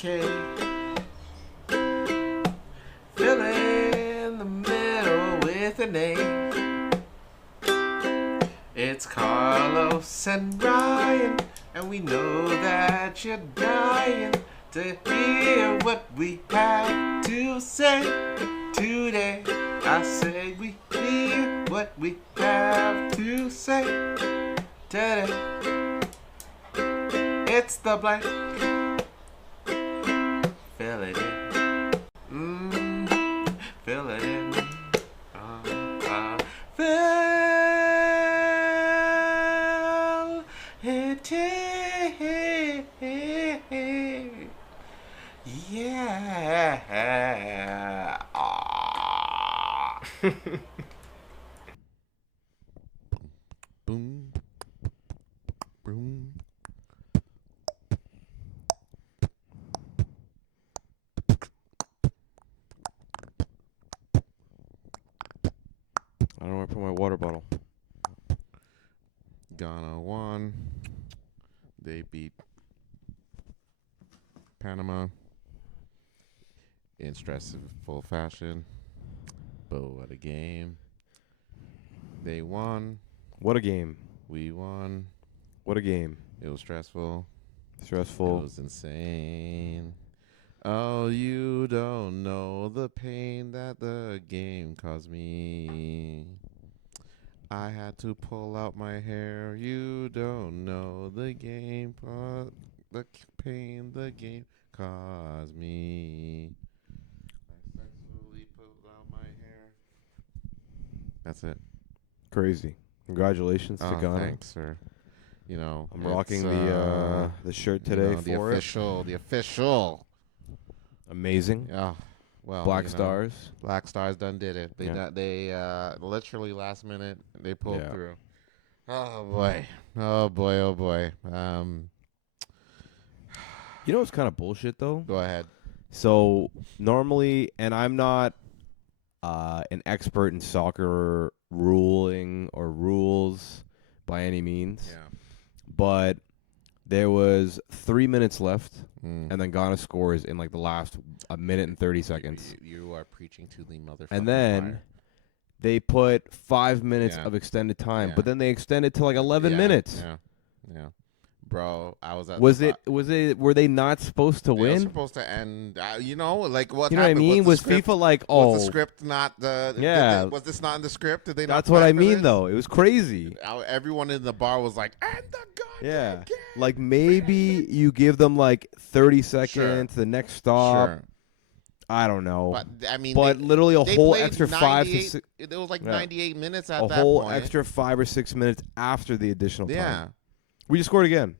K. Fill in the middle with an A. It's Carlos and Ryan, and we know that you're dying to hear what we have to say today. I say we hear what we have to say today. It's the blank. Fill it in. Fill it in. Fill it in. Yeah. Boom. Boom. I don't know where to put my water bottle. Ghana won. They beat Panama in stressful fashion. But what a game. They won. What a game. We won. What a game. It was stressful. Stressful. It was insane. Oh, you don't know the pain that the game caused me. I had to pull out my hair. You don't know the game, the pain the game caused me. I successfully pulled out my hair. That's it. Crazy. Congratulations to Ghana. Thanks, sir. You know, I'm rocking the shirt today for the official. Amazing. Yeah. Well, Black Stars. Black Stars done did it. They literally last minute they pulled through. Oh boy. Oh boy. Oh boy. You know what's kind of bullshit though? Go ahead. So normally, and I'm not an expert in soccer ruling or rules by any means. Yeah. But there was 3 minutes left, and and then Ghana scores in like the last a minute and 30 seconds. You are preaching to the motherfucker. And then they put 5 minutes Yeah. of extended time, Yeah. but then they extended to like 11 minutes. Yeah. Bro, I was at. Were they not supposed to They were win? supposed to end. Like what? You know what I happened? mean? Was FIFA like, Was the script not the? Yeah. Was this not in the script? Did they? That's not what I plan for mean, this? though. It was crazy. Everyone in the bar was like, "And the goddamn game." Like maybe you give them like 30 seconds, the next stop. Sure. I don't know. But I mean, literally a they whole played extra 5 to 6. It was like 98 minutes at a that whole point. extra 5 or 6 minutes after the additional time. Yeah. We just scored again.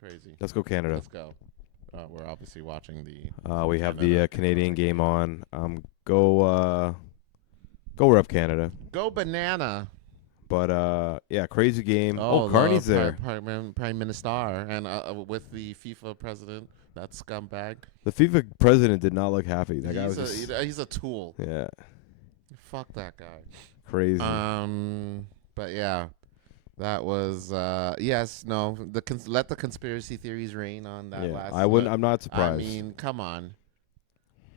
Crazy. Let's go Canada. Let's go. We're obviously watching the. We have the Canadian game on. Go Rep Canada. Go banana. But yeah, crazy game. Oh, Carney's there. Prime Minister, and with the FIFA president, that scumbag. The FIFA president did not look happy. That guy was he's a tool. Yeah. Fuck that guy. Crazy. But yeah, that was yes, no. Let the conspiracy theories reign on that last. I'm not surprised. I mean, come on.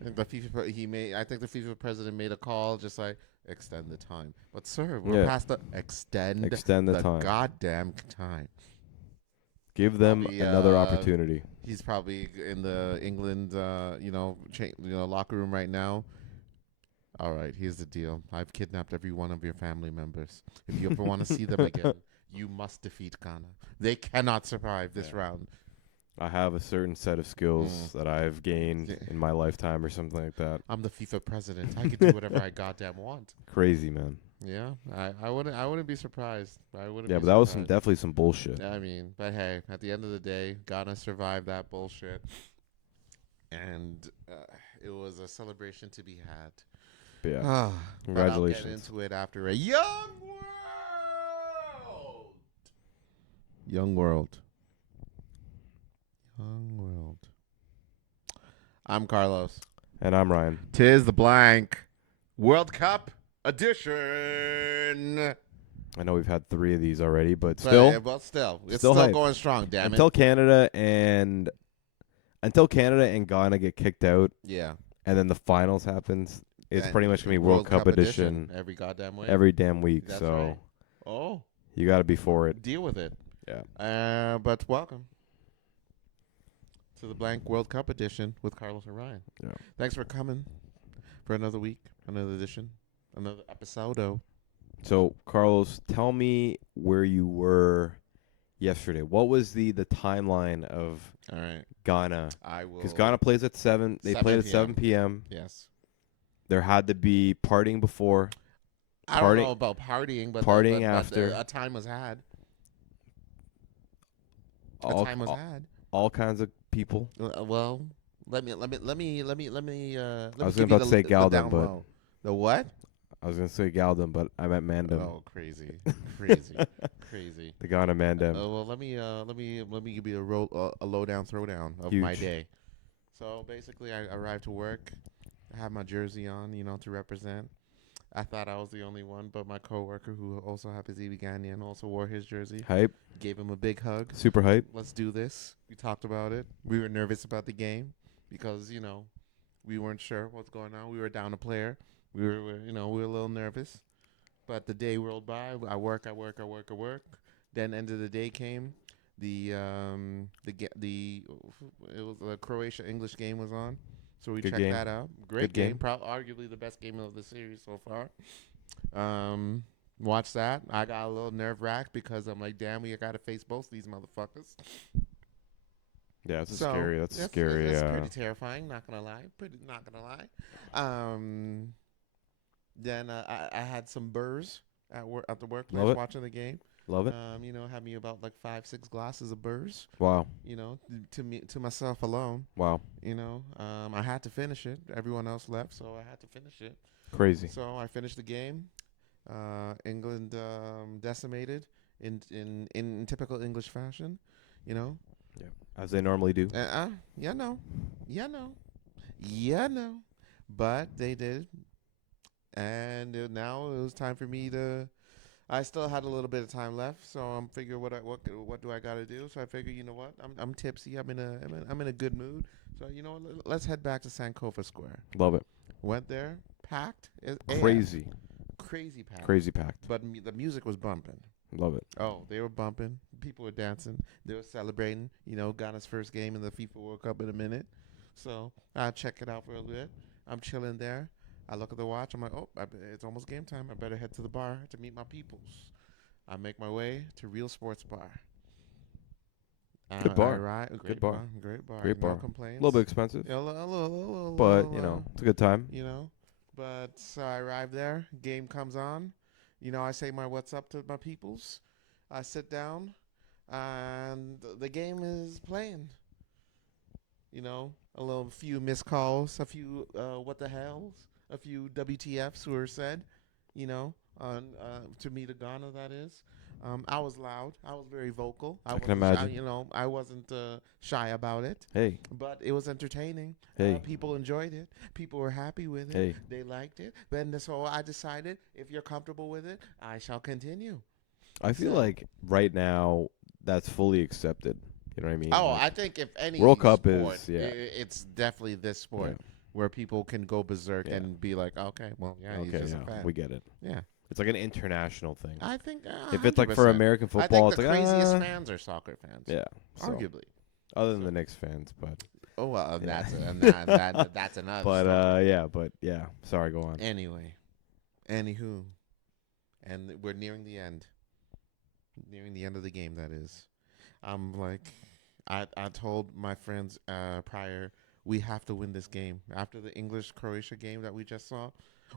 I think the FIFA president made a call just like extend the time. But sir, we're past the extend the time. Goddamn time. Give them another opportunity. He's probably in the England, locker room right now. All right, here's the deal. I've kidnapped every one of your family members. If you ever want to see them again, you must defeat Ghana. They cannot survive this round. I have a certain set of skills that I've gained in my lifetime or something like that. I'm the FIFA president. I can do whatever I goddamn want. Crazy, man. Yeah, I wouldn't be surprised. But that was definitely some bullshit. I mean, but hey, at the end of the day, Ghana survived that bullshit, and it was a celebration to be had. Yeah, congratulations. But I'll get into it after a young world. I'm Carlos. And I'm Ryan. 'Tis the blank World Cup edition. I know we've had 3 of these already, but still. It's still hype. going strong, damn it. Until Canada and until Canada and Ghana get kicked out, Yeah. and then the finals happens, it's And pretty much gonna be World Cup edition every goddamn week. every damn week. That's So right. Oh, you got to be for it. deal with it. Yeah. But welcome to the Blank World Cup edition with Carlos and Ryan. Yeah. Thanks for coming for another week, another edition, another episode. So Carlos, tell me where you were yesterday. What was the timeline of All right. Ghana? I will. Because Ghana plays at 7. They 7 played at p.m. 7 p.m. Yes. There had to be partying before. I don't know about partying, but partying but after. a time was had. All, time was had. All kinds of people. Well, let me. I was about to say Galdem, but the what? I was gonna say Galdem, but I meant Mandem. Oh, crazy. The Ghana Mandem. Well, let me give you a lowdown throwdown of Huge. my day. So basically, I arrived to work. I had my jersey on, to represent. I thought I was the only one, but my coworker, who also happens to be Ghanaian, also wore his jersey. Hype. Gave him a big hug. Super hype. Let's do this. We talked about it. We were nervous about the game because, we weren't sure what's going on. We were down a player. We were a little nervous. But the day rolled by. I work. Then end of the day came. It was the Croatia English game was on. So we checked that out. Great game. Arguably the best game of the series so far. Watched that. I got a little nerve wracked because I'm like, damn, we got to face both these motherfuckers. Yeah, that's scary. That's scary. That's pretty terrifying. Not gonna lie. Then I had some burrs at the workplace watching the game. Love it. Had me about like 5-6 glasses of burrs. Wow. To myself alone. Wow. I had to finish it. Everyone else left, so I had to finish it. Crazy. So I finished the game. England decimated in typical English fashion. Yeah, as they normally do. But they did, and now it was time for me to. I still had a little bit of time left, so I'm figuring what do I got to do? So I figured, you know what, I'm tipsy. I'm in a good mood. So let's head back to Sankofa Square. Love it. Went there, packed. Crazy packed. Crazy packed. But the music was bumping. Love it. Oh, they were bumping. People were dancing. They were celebrating. Ghana's first game in the FIFA World Cup in a minute. So I check it out for a bit. I'm chilling there. I look at the watch. I'm like, oh, it's almost game time. I better head to the bar to meet my peoples. I make my way to Real Sports Bar. Good bar. Great bar. No complaints. A little bit expensive. Yeah, a little, but, it's a good time. But so I arrive there. Game comes on. I say my what's up to my peoples. I sit down, and the game is playing. A few missed calls, a few what the hells, a few WTFs were said, to me to Ghana, that is. I was loud. I was very vocal. I can imagine. I wasn't shy about it. Hey. But it was entertaining. Hey. People enjoyed it. People were happy with it. Hey. They liked it. And so I decided, if you're comfortable with it, I shall continue. I feel like right now that's fully accepted. You know what I mean? Oh, I think if any World Cup sport, is, yeah. it's definitely this sport where people can go berserk and be like, okay, well, he's just a fan. We get it. Yeah. It's like an international thing. I think if it's like for American football, I think the craziest fans are soccer fans. Yeah, arguably. Other than the Knicks fans, but oh well, that's another. But yeah. Sorry, go on. Anyway, anywho, and we're nearing the end. Nearing the end of the game. That is, I'm like, I told my friends prior, we have to win this game after the English-Croatia game that we just saw.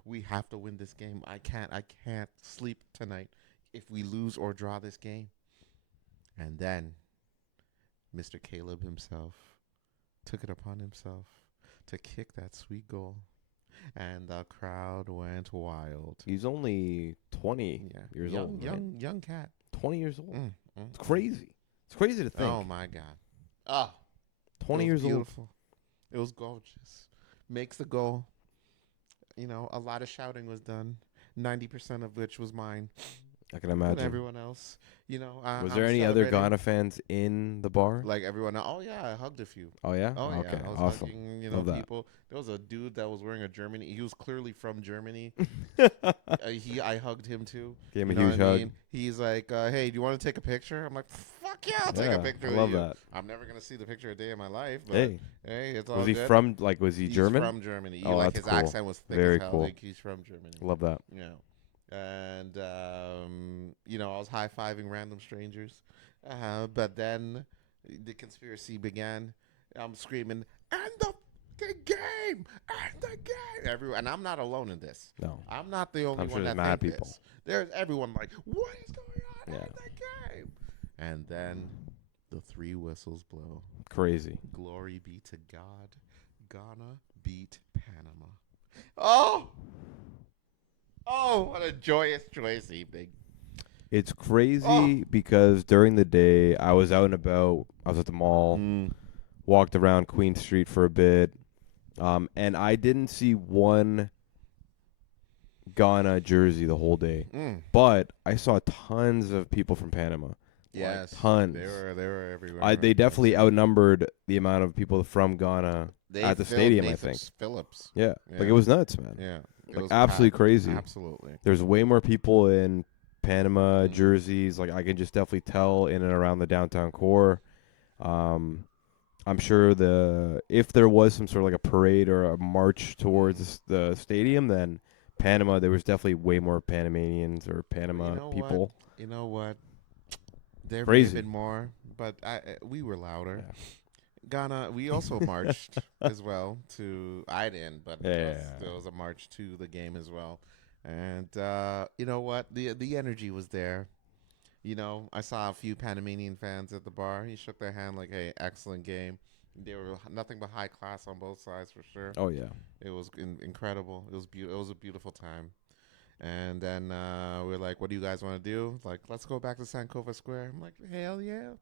We have to win this game. I can't sleep tonight if we lose or draw this game. And then Mr. Caleb himself took it upon himself to kick that sweet goal. And the crowd went wild. He's only 20 years old. Young cat. 20 years old. It's crazy. It's crazy to think. Oh, my God. Oh. 20 years beautiful. old. It was gorgeous. Makes the goal. A lot of shouting was done, 90% of which was mine. I can But imagine. everyone else, Was I'm there any other celebrating. Ghana fans in the bar? Like everyone, oh yeah, I hugged a few. Oh yeah. Oh yeah, Okay. I was Awesome. hugging, Love that. people. There was a dude that was wearing a Germany. He was clearly from Germany. I hugged him too. Gave him You a know what huge I hug. mean? He's like, "Hey, do you want to take a picture?" I'm like, "Fuck yeah, I'll take a Yeah, picture I with love you." that. I'm never gonna see the picture a day in my life, but Hey, hey, it's all was he good. from like? Was he He's German? from Germany. Oh, Like that's his cool. accent was thick Very as hell. cool. Like he's from Germany. Love that. Yeah. And I was high fiving random strangers. But then the conspiracy began. I'm screaming, "And the fucking game! And the game!" Everyone, and I'm not alone in this. No. I'm not the only I'm sure one there's that mad thinks people. this. There's everyone like, "What is going on Yeah. in the game?" And then the 3 whistles blow. Crazy. Glory be to God. Ghana beat Panama. Oh! Oh, what a joyous evening. It's crazy Oh. because during the day I was out and about. I was at the mall, Mm. walked around Queen Street for a bit, and I didn't see one Ghana jersey the whole day. Mm. But I saw tons of people from Panama. Yes. Tons. They were everywhere. They definitely outnumbered the amount of people from Ghana at the stadium, I think. Phillips. Yeah. Yeah. Like it was nuts, man. Yeah. It Like was absolutely packed. crazy. Absolutely. There's way more people in Panama Mm. jerseys. Like I can just definitely tell in and around the downtown core. I'm sure if there was some sort of like a parade or a march towards the stadium, then Panama, there was definitely way more Panamanians or Panama You know people. what? You know what? There may Crazy. have been more, but we were louder. Yeah. Ghana, we also marched as well to. I didn't, but Yeah. there was a march to the game as well. And you know what? The energy was there. I saw a few Panamanian fans at the bar. He shook their hand like, "Hey, excellent game." They were nothing but high class on both sides for sure. Oh yeah. It was incredible. It was It was a beautiful time. And then we're like, "What do you guys want to do?" Like, "Let's go back to Sankofa Square." I'm like, "Hell yeah!"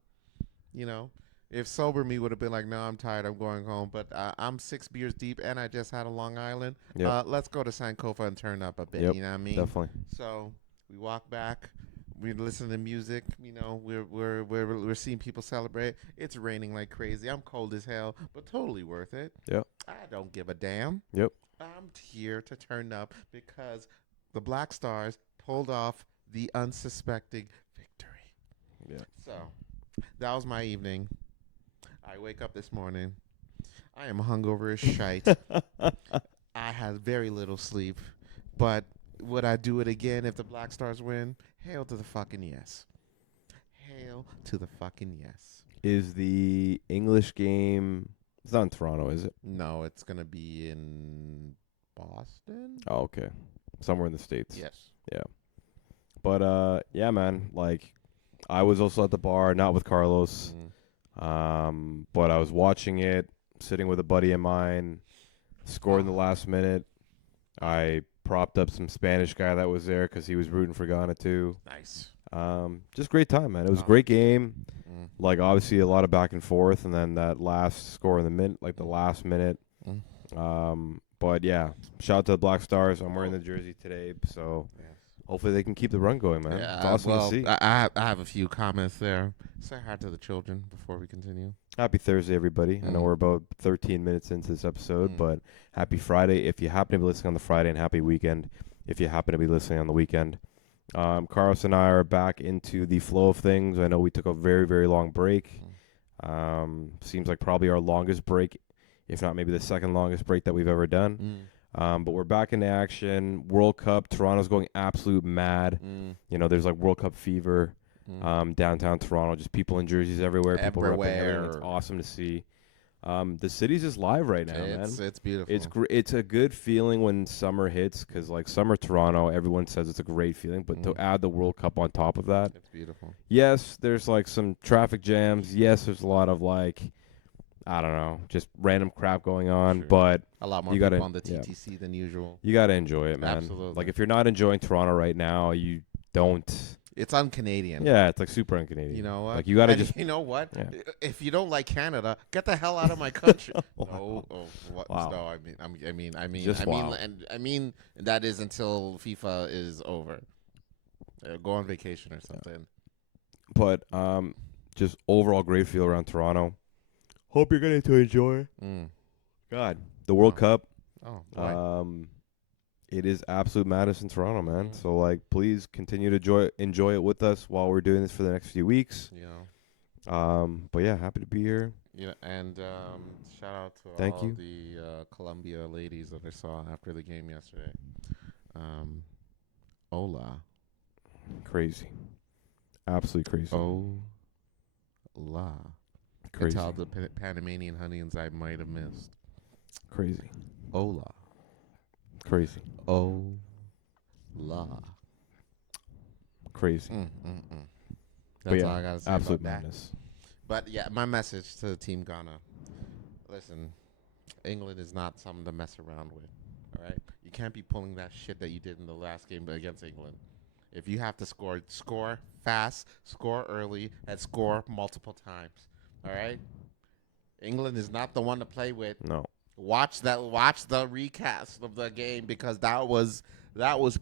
If sober me would have been like, "No, I'm tired. I'm going home." But I'm 6 beers deep, and I just had a Long Island. Yep. Let's go to Sankofa and turn up a bit. Yep, You know what I mean? Definitely. So we walk back. We listen to music. We're seeing people celebrate. It's raining like crazy. I'm cold as hell, but totally worth it. Yep. I don't give a damn. Yep. I'm here to turn up because the Black Stars pulled off the unsuspecting victory. Yeah. So that was my evening. I wake up this morning. I am hungover as shite. I had very little sleep, but would I do it again if the Black Stars win? Hail to the fucking yes. Hail to the fucking yes. Is the English game? It's not in Toronto, is it? No, it's gonna be in Boston. Oh, okay. Somewhere in the States. Yes. Yeah. But yeah, man. Like, I was also at the bar, not with Carlos. But I was watching it, sitting with a buddy of mine. Scored in the last minute. I propped up some Spanish guy that was there because he was rooting for Ghana too. Nice. Just great time, man. It was a great game. Mm. Like obviously a lot of back and forth, and then that last score in the last minute. But yeah, shout out to the Black Stars. I'm wearing the jersey today, so hopefully they can keep the run going, man. Yeah, It's awesome to see. I have a few comments there. Say hi to the children before we continue. Happy Thursday, everybody. I know Mm. we're about 13 minutes into this episode, Mm. but happy Friday if you happen to be listening on the Friday, and happy weekend if you happen to be listening on the weekend. Carlos and I are back into the flow of things. I know we took a very, very long break. Seems like probably our longest break, if not maybe the second longest break that we've ever done. But we're back into action. World Cup. Toronto's going absolute mad. There's like World Cup fever. Downtown Toronto, just people in jerseys everywhere. People repping everything. It's awesome to see. The city's just live right now, man. It's beautiful. It's a good feeling when summer hits because like summer Toronto, everyone says it's a great feeling. But to add the World Cup on top of that, it's beautiful. Yes, there's like some traffic jams. Yes, there's a lot of like, I don't know, just random crap going on. Sure. But A lot more you people gotta- on the yeah. TTC than usual. you gotta enjoy it, man. Absolutely. Like if you're not enjoying Toronto right now, you don't. It's un-Canadian. Yeah, it's like super un-Canadian. You know what? Like you gotta And just. you know what? Yeah. If you don't like Canada, get the hell out of my country. Wow. What? Wow. No, Just wow. I mean that is until FIFA is over. Go on vacation or something. But just overall great feel around Toronto. Hope you're getting to enjoy it. God, the World Oh. Cup. Oh, why? It is absolute madness in Toronto, man. Mm. So like, please continue to enjoy it with us while we're doing this for the next few weeks. You know. But yeah, happy to be here. Yeah, and shout out to Thank all you. the Columbia ladies that I saw after the game yesterday. Hola. Crazy, absolutely crazy. La. Crazy, It's all the Panamanian honeys I might have missed. crazy, Hola. crazy, La. crazy. But That's yeah, all I gotta say absolute about that. madness. But yeah, my message to Team Ghana: listen, England is not something to mess around with. All right, you can't be pulling that shit that you did in the last game against England. If you have to score fast, score early, and score multiple times. All right, England is not the one to play with. No, Watch the recast of the game because that was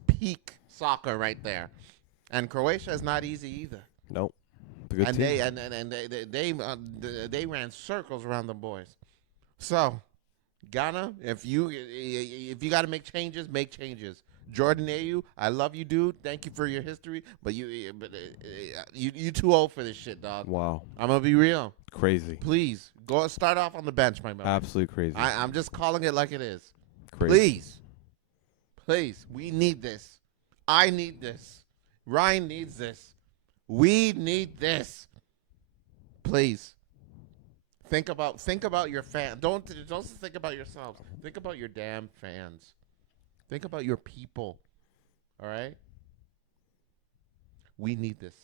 peak soccer right there. And Croatia is not easy either. nope. The good And team. they ran circles around the boys. So, Ghana, if you got to make changes, make changes. Jordan Ayew, I love you, dude. Thank you for your history, but you too old for this shit, dog. Wow, I'm gonna be real. crazy, Please go start off on the bench, my man. absolutely crazy. I'm just calling it like it is. Crazy. Please, we need this. I need this. Ryan needs this. We need this. Please. Think about your fan. Don't think about yourselves. Think about your damn fans. Think about your people. All right? We need this.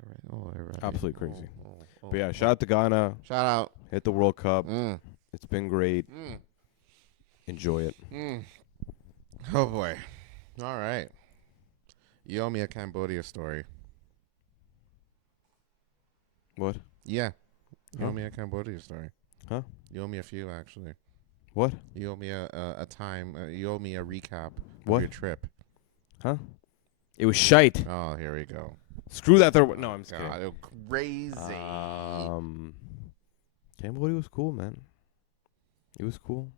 All right. Oh, all right. Absolutely crazy. Oh, But yeah, shout out to Ghana. Shout out. Hit the World Cup. Mm. It's been great. Mm. Enjoy it. Mm. Oh boy. All right. You owe me a Cambodia story. What? Yeah. You Huh? owe me a Cambodia story. Huh? You owe me a few, actually. What? You owe me a time. You owe me a recap What? of your trip. Huh? It was shite. Oh, here we go. Screw that. No, I'm just God, kidding. crazy. Cambodia was cool, man. It was cool.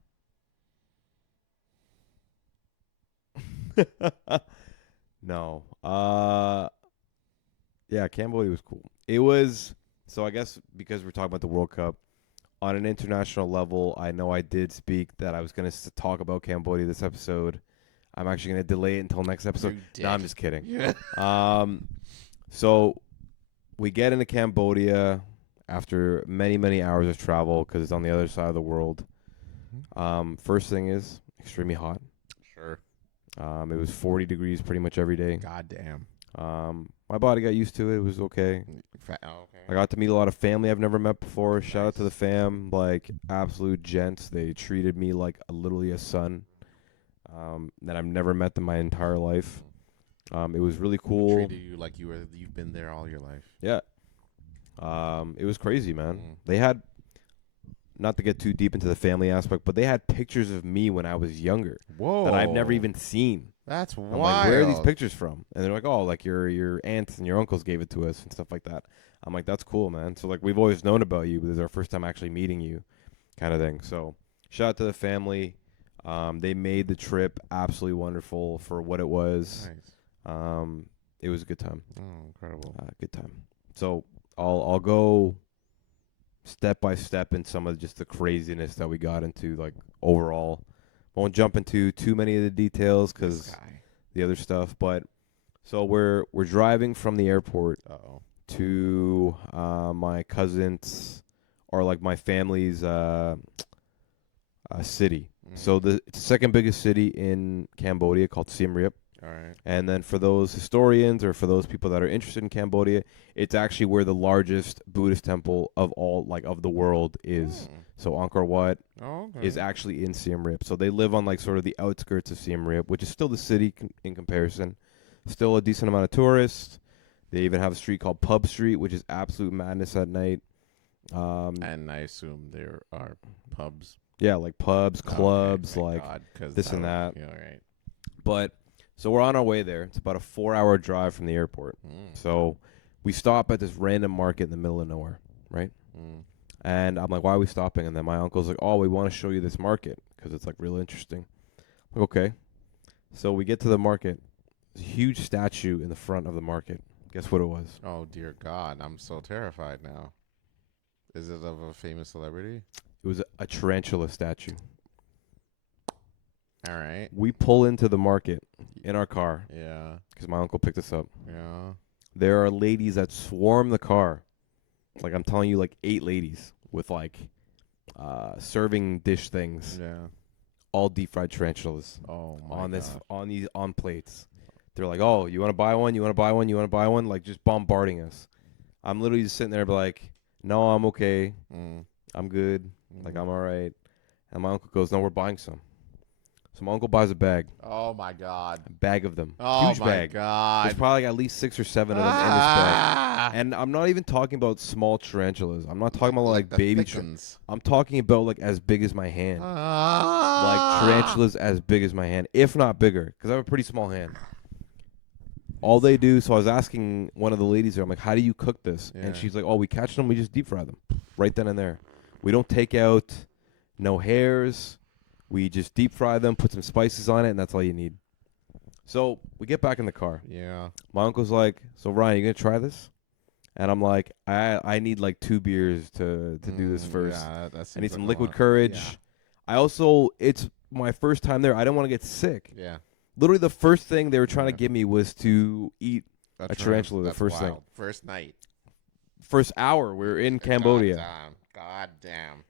No. Yeah, Cambodia was cool. It was, so I guess because we're talking about the World Cup, on an international level, I know I did speak that I was going to talk about Cambodia this episode. I'm actually going to delay it until next episode. No, I'm just kidding. Yeah. So we get into Cambodia after many, many hours of travel because it's on the other side of the world. First thing is extremely hot. Sure. It was 40 degrees pretty much every day. Goddamn. My body got used to it. It was okay. Okay. I got to meet a lot of family I've never met before. Shout out to the fam, like absolute gents. They treated me like literally a son that I've never met in my entire life. It was really cool. Treated you like you've been there all your life. Yeah. It was crazy, man. They had, not to get too deep into the family aspect, but they had pictures of me when I was younger. Whoa. That I've never even seen. That's I'm wild. like, where are these pictures from? And they're like, oh, like your aunts and your uncles gave it to us and stuff like that. I'm like, that's cool, man. So like, we've always known about you, but this is our first time actually meeting you, kind of thing. So shout out to the family. They made the trip absolutely wonderful for what it was. Nice. It was a good time. Oh, incredible. Good time. So I'll go step by step in some of just the craziness that we got into, like overall. Won't jump into too many of the details because the other stuff. But so we're driving from the airport to my cousin's or like my family's city. So it's the second biggest city in Cambodia called Siem Reap. All right. And then for those historians or for those people that are interested in Cambodia, it's actually where the largest Buddhist temple of all, like of the world is. So Angkor Wat is actually in Siem Reap. So they live on like sort of the outskirts of Siem Reap, which is still the city in comparison. Still a decent amount of tourists. They even have a street called Pub Street, which is absolute madness at night. And I assume there are pubs. Yeah, like pubs, clubs, okay, like God, this and that. Yeah, right. But So we're on our way there. It's about a 4-hour drive from the airport. So we stop at this random market in the middle of nowhere, right? And I'm like, why are we stopping? And then my uncle's like, oh, we want to show you this market because it's like really interesting. I'm like, okay. So we get to the market. There's a huge statue in the front of the market. Guess what it was? Oh, dear God. I'm so terrified now. Is it of a famous celebrity? It was a tarantula statue. All right. We pull into the market in our car Yeah. because my uncle picked us up. Yeah. There are ladies that swarm the car. Like, I'm telling you, like 8 ladies with like serving dish things, Yeah. all deep fried tarantulas Oh, my on this God. on plates. They're like, oh, you want to buy one? You want to buy one? You want to buy one? Like, just bombarding us. I'm literally just sitting there, be like, no, I'm okay. I'm good. Like, I'm all right. And my uncle goes, no, we're buying some. So my uncle buys a bag. Oh, my God. A bag of them. Oh, Huge my bag. God. There's probably like at least 6 or 7 of them in this bag. And I'm not even talking about small tarantulas. I'm not talking about like baby tarantulas. I'm talking about like as big as my hand. Like tarantulas as big as my hand, if not bigger, because I have a pretty small hand. All they do, so I was asking one of the ladies there, I'm like, how do you cook this? Yeah. And she's like, oh, we catch them, we just deep fry them right then and there. We don't take out no hairs. We just deep fry them, put some spices on it, and that's all you need. So we get back in the car. Yeah. My uncle's like, so Ryan, you going to try this? And I'm like, I need like 2 beers to do this first. Yeah, that I need seems some like a liquid lot. courage. Yeah. I also, it's my first time there. I don't want to get sick. Yeah. Literally, the first thing they were trying to Yeah. give me was to eat a tarantula. The That's first wild. thing, First night. first hour, we were in Cambodia, God damn.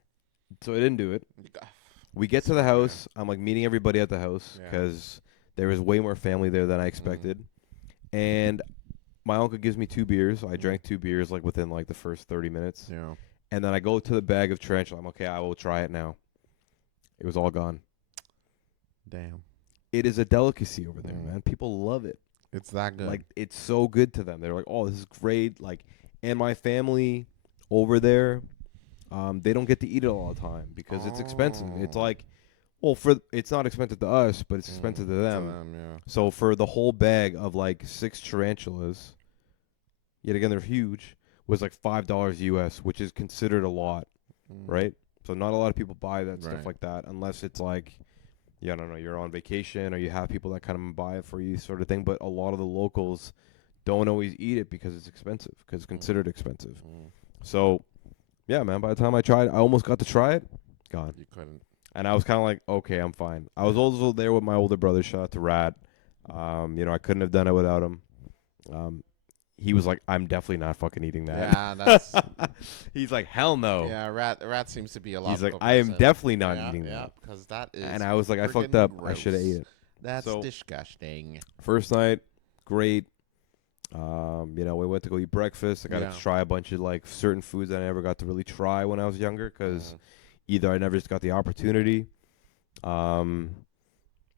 so I didn't do it. We get to the house. I'm like meeting everybody at the house Yeah. because there was way more family there than I expected. And my uncle gives me 2 beers. I drank 2 beers like within like the first 30 minutes. Yeah. And then I go to the bag of tarantula. I'm okay. I will try it now. It was all gone. Damn. It is a delicacy over there, Mm. man. People love it. It's that good. Like, it's so good to them. They're like, oh, this is great. Like, and my family over there, they don't get to eat it all the time because it's expensive. It's Oh. like, well, it's not expensive to us, but it's expensive to them. Yeah. So for the whole bag of like 6 tarantulas, yet again they're huge, was like $5 US, which is considered a lot, right? So not a lot of people buy that stuff Right. like that unless it's like, yeah, I don't know, you're on vacation or you have people that kind of buy it for you, sort of thing. But a lot of the locals don't always eat it because it's expensive, because it's considered expensive. So, yeah, man. By the time I tried, I almost got to try it, gone. You couldn't. And I was kind of like, okay, I'm fine. I was also there with my older brother. Shout out to Rat. You know, I couldn't have done it without him. He was like, I'm definitely not fucking eating that. Yeah, that's. He's like, hell no. Yeah, rat seems to be a lot. He's like, I am definitely not eating Yeah, that. because that is. And I was like, I fucked friggin' up. I should have gross. ate it. That's So- disgusting. First night, great. You know, we went to go eat breakfast. I got Yeah. to try a bunch of like certain foods that I never got to really try when I was younger because either I never just got the opportunity.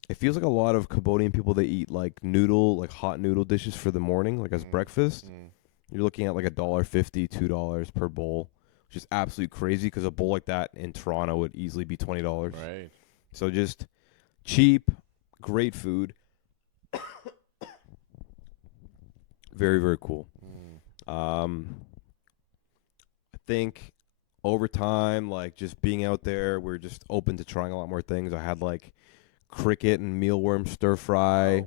It feels like a lot of Cambodian people, they eat like hot noodle dishes for the morning, like as breakfast. You're looking at like $1.50, $2 per bowl, which is absolutely crazy because a bowl like that in Toronto would easily be $20. Right. So just cheap, great food. Very, very cool. I think over time, like just being out there, we're just open to trying a lot more things. I had like cricket and mealworm stir fry,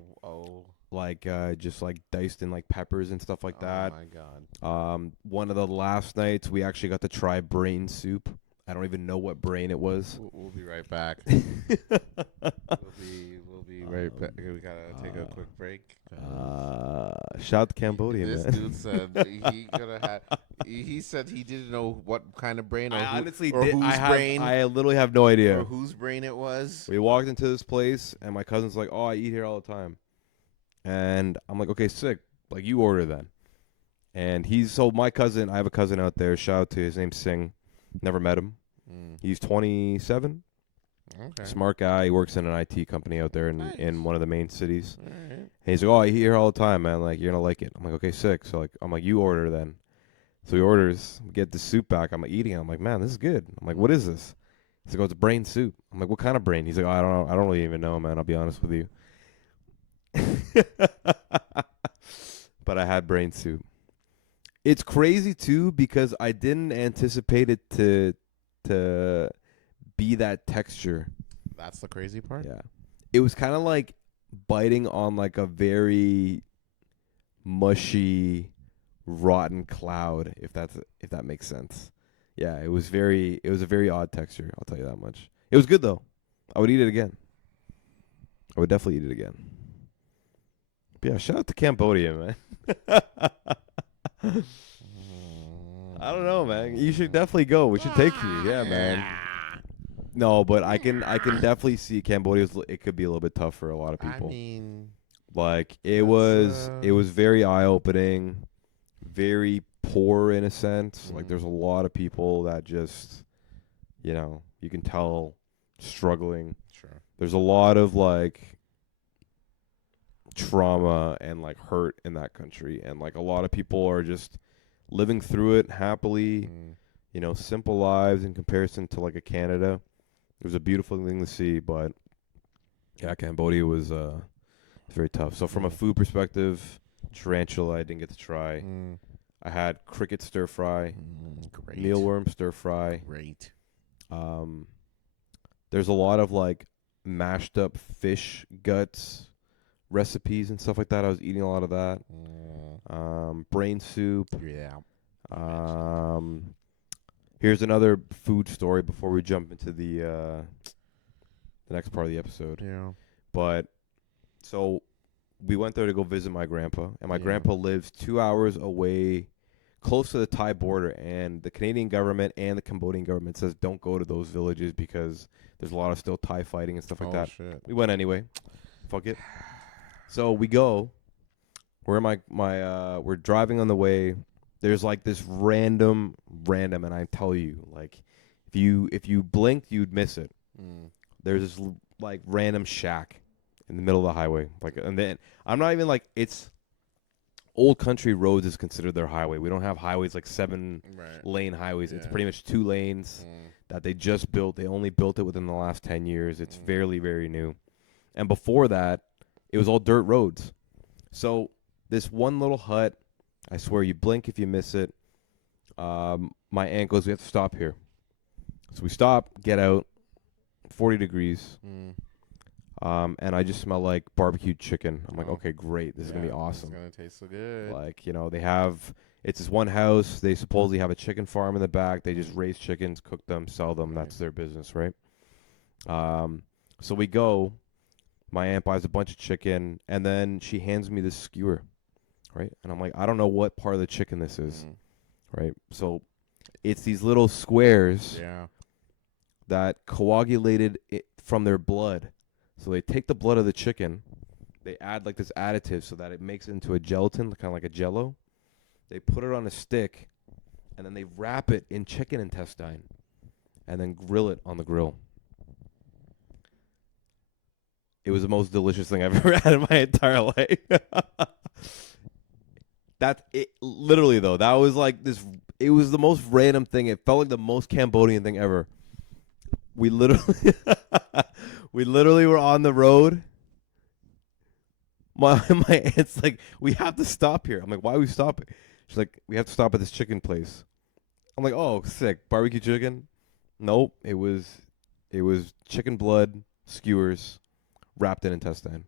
like just like diced in like peppers and stuff like that. Oh my God. One of the last nights, we actually got to try brain soup. I don't even know what brain it was. We'll be right back. We'll be right back. We gotta take a quick break. Shout out to Cambodia, This man. dude said he could have had. He said he didn't know what kind of brain or, I honestly or did. whose brain I literally have no idea. or whose brain it was. We walked into this place, and my cousin's like, "Oh, I eat here all the time," and I'm like, "Okay, sick. Like, you order then." And my cousin. I have a cousin out there. Shout out to his name's Singh. Never met him. He's 27. Okay. Smart guy. He works in an IT company out there in one of the main cities. All right. And he's like, "Oh, I eat here all the time, man. Like, you're gonna like it." I'm like, "Okay, sick." So like, I'm like, "You order then." So he orders. We get the soup back. I'm like eating it. I'm like, "Man, this is good." I'm like, "What is this?" He's like, "Oh, it's brain soup." I'm like, "What kind of brain?" He's like, "Oh, I don't know. I don't really even know, man. I'll be honest with you." But I had brain soup. It's crazy too because I didn't anticipate it to be that texture. That's the crazy part. Yeah. It was kind of like biting on like a very mushy, rotten cloud, if that makes sense. Yeah, it was a very odd texture, I'll tell you that much. It was good though. I would eat it again. I would definitely eat it again. But yeah, shout out to Cambodia, man. I don't know, man. You should definitely go. We should take you. Yeah, man. No, but I can definitely see Cambodia. It could be a little bit tough for a lot of people. I mean, like it was very eye opening, very poor in a sense. Like there's a lot of people that just, you can tell struggling. Sure. There's a lot of like trauma and like hurt in that country, and like a lot of people are just living through it happily. Simple lives in comparison to like a Canada. It was a beautiful thing to see, but yeah, Cambodia was very tough. So from a food perspective, tarantula I didn't get to try. I had cricket stir fry, great. mealworm stir fry. Great. There's a lot of like mashed up fish guts recipes and stuff like that. I was eating a lot of that. Brain soup. Yeah. Here's another food story before we jump into the next part of the episode. Yeah. But so we went there to go visit my grandpa, and my grandpa lives 2 hours away, close to the Thai border, and the Canadian government and the Cambodian government says don't go to those villages because there's a lot of still Thai fighting and stuff like that. Shit. We went anyway. Fuck it. So we go. We're in we're driving on the way. There's like this random, and I tell you, like, if you blinked, you'd miss it. There's this like random shack in the middle of the highway, like, and then I'm not even like it's old country roads is considered their highway. We don't have highways like 7-lane highways. Yeah. It's pretty much 2 lanes that they just built. They only built it within the last 10 years. It's fairly, very new. And before that, it was all dirt roads. So this one little hut, I swear, you blink if you miss it. My aunt goes, we have to stop here. So we stop, get out, 40 degrees. And I just smell like barbecued chicken. I'm like, okay, great. This is going to be awesome. It's going to taste so good. Like, it's this one house. They supposedly have a chicken farm in the back. They just raise chickens, cook them, sell them. Right. That's their business, right? So we go. My aunt buys a bunch of chicken, and then she hands me this skewer, right? And I'm like, I don't know what part of the chicken this is, right? So it's these little squares that coagulated from their blood. So they take the blood of the chicken, they add like this additive so that it makes it into a gelatin, kind of like a Jell-O. They put it on a stick, and then they wrap it in chicken intestine, and then grill it on the grill. It was the most delicious thing I've ever had in my entire life. That's it. Literally, though, that was like this. It was the most random thing. It felt like the most Cambodian thing ever. We literally were on the road. My aunt's like, we have to stop here. I'm like, why are we stopping? She's like, we have to stop at this chicken place. I'm like, oh, sick. Barbecue chicken? Nope. It was chicken blood skewers wrapped in intestine.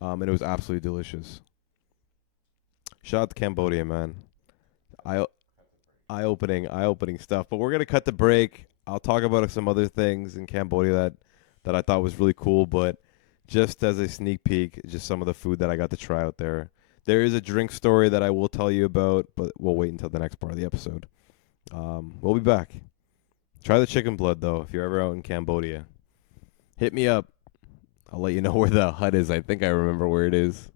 And it was absolutely delicious. Shout out to Cambodia, man. Eye-opening stuff. But we're going to cut the break. I'll talk about some other things in Cambodia that I thought was really cool, but just as a sneak peek, just some of the food that I got to try out there. There is a drink story that I will tell you about, but we'll wait until the next part of the episode. We'll be back. Try the chicken blood, though, if you're ever out in Cambodia. Hit me up. I'll let you know where the hut is. I think I remember where it is.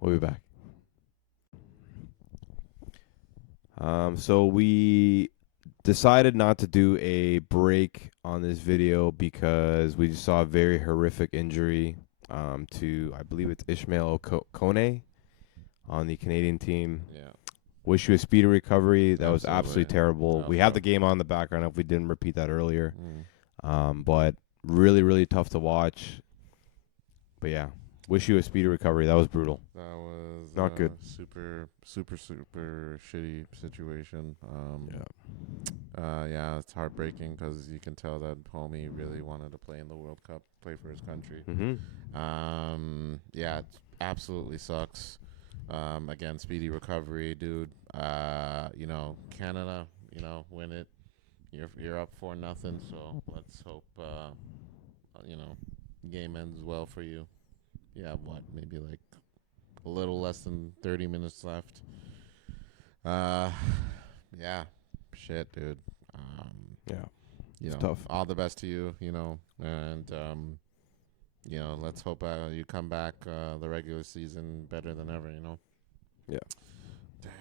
We'll be back. So we decided not to do a break on this video because we just saw a very horrific injury to, I believe it's Ishmael Kone on the Canadian team. Yeah. Wish you a speedy recovery. That was absolutely terrible. We have the game on the background if we didn't repeat that earlier. But really, really tough to watch. But yeah, wish you a speedy recovery. That was brutal. That was Not good. super shitty situation. Yeah. Yeah, it's heartbreaking because you can tell that homie really wanted to play in the World Cup, play for his country. Yeah, it absolutely sucks. Again, speedy recovery, dude. Canada, win it. You're up 4-0, so let's hope game ends well for you. You have maybe like a little less than 30 minutes left. Yeah, shit, dude. Yeah, it's tough. All the best to you, and let's hope you come back the regular season better than ever, Yeah. Damn.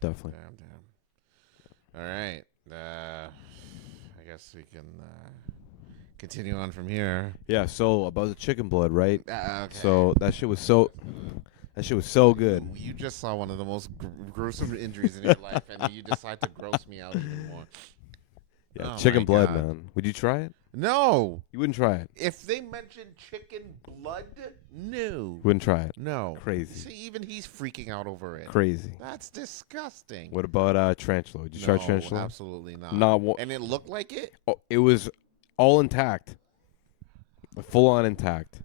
Definitely. Damn. All right. I guess we can continue on from here. Yeah. So about the chicken blood, right? Okay. So that shit was so good. You just saw one of the most gruesome injuries in your life, and you decide to gross me out even more. Yeah, Oh chicken my blood, God. man. Would you try it? No. You wouldn't try it. If they mention chicken blood, no. You wouldn't try it. No. Crazy. See, even he's freaking out over it. Crazy. That's disgusting. What about tarantula? Did you try tarantula? Absolutely not. And it looked like it? Oh, it was all intact. Full on intact.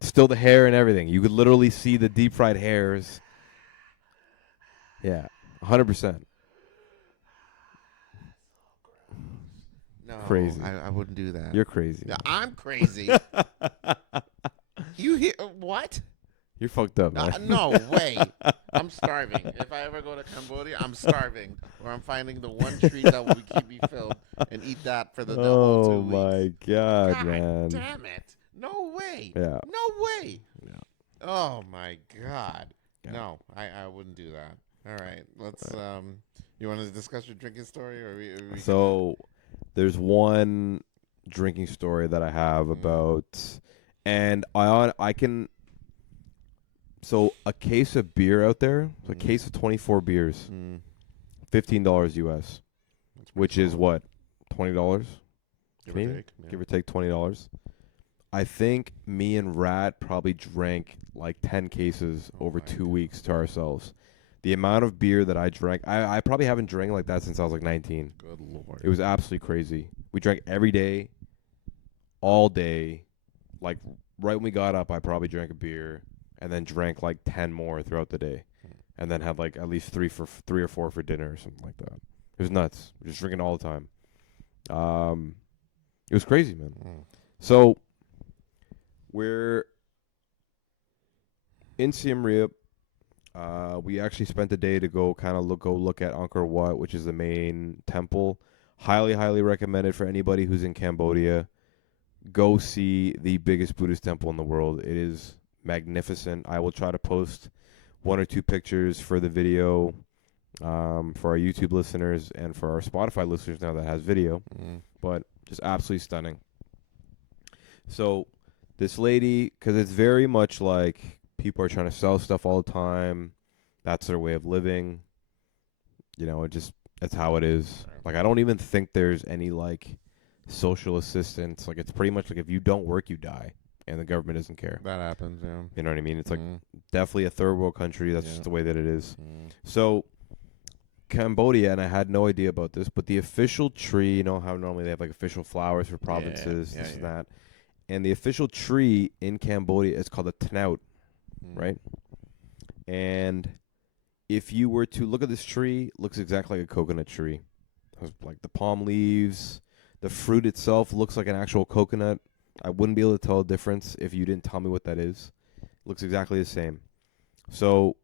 Still the hair and everything. You could literally see the deep fried hairs. Yeah. 100%. No. Crazy. I wouldn't do that. You're crazy. No, I'm crazy. You hear what? You're fucked up, man. No way. I'm starving. If I ever go to Cambodia, I'm starving. Or I'm finding the one treat that will keep me filled and eat that for the whole 2 weeks. Oh, my God, man. Damn it. No way. Yeah. No way. Yeah. Oh, my God. Yeah. No, I wouldn't do that. All right. Let's, you want to discuss your drinking story? Or we So there's one drinking story that I have about, and I can. So a case of beer out there, a case of 24 beers, $15 US, which is what, $20? Give or take $20. I think me and Rat probably drank like 10 cases over 2 weeks to ourselves. The amount of beer that I drank, I probably haven't drank like that since I was like 19. Good Lord. It was absolutely crazy. We drank every day, all day. Like right when we got up, I probably drank a beer. And then drank like 10 more throughout the day, and then had like at least three or four for dinner or something like that. It was nuts. Just drinking all the time. It was crazy, man. So we're in Siem Reap. We actually spent the day to go look at Angkor Wat, which is the main temple. Highly recommended for anybody who's in Cambodia. Go see the biggest Buddhist temple in the world. It is magnificent. I will try to post 1 or 2 pictures for the video for our YouTube listeners and for our Spotify listeners now that has video. But just absolutely stunning. So this lady, because it's very much like people are trying to sell stuff all the time. That's their way of living. That's how it is. Like, I don't even think there's any like social assistance. Like, it's pretty much like if you don't work, you die. And the government doesn't care. That happens, yeah. You know what I mean? It's like definitely a third world country. That's just the way that it is. So Cambodia, and I had no idea about this, but the official tree, you know how normally they have like official flowers for provinces, this and that. And the official tree in Cambodia is called a tanout, right? And if you were to look at this tree, it looks exactly like a coconut tree. It has like the palm leaves. The fruit itself looks like an actual coconut. I wouldn't be able to tell the difference if you didn't tell me what that is. It looks exactly the same. So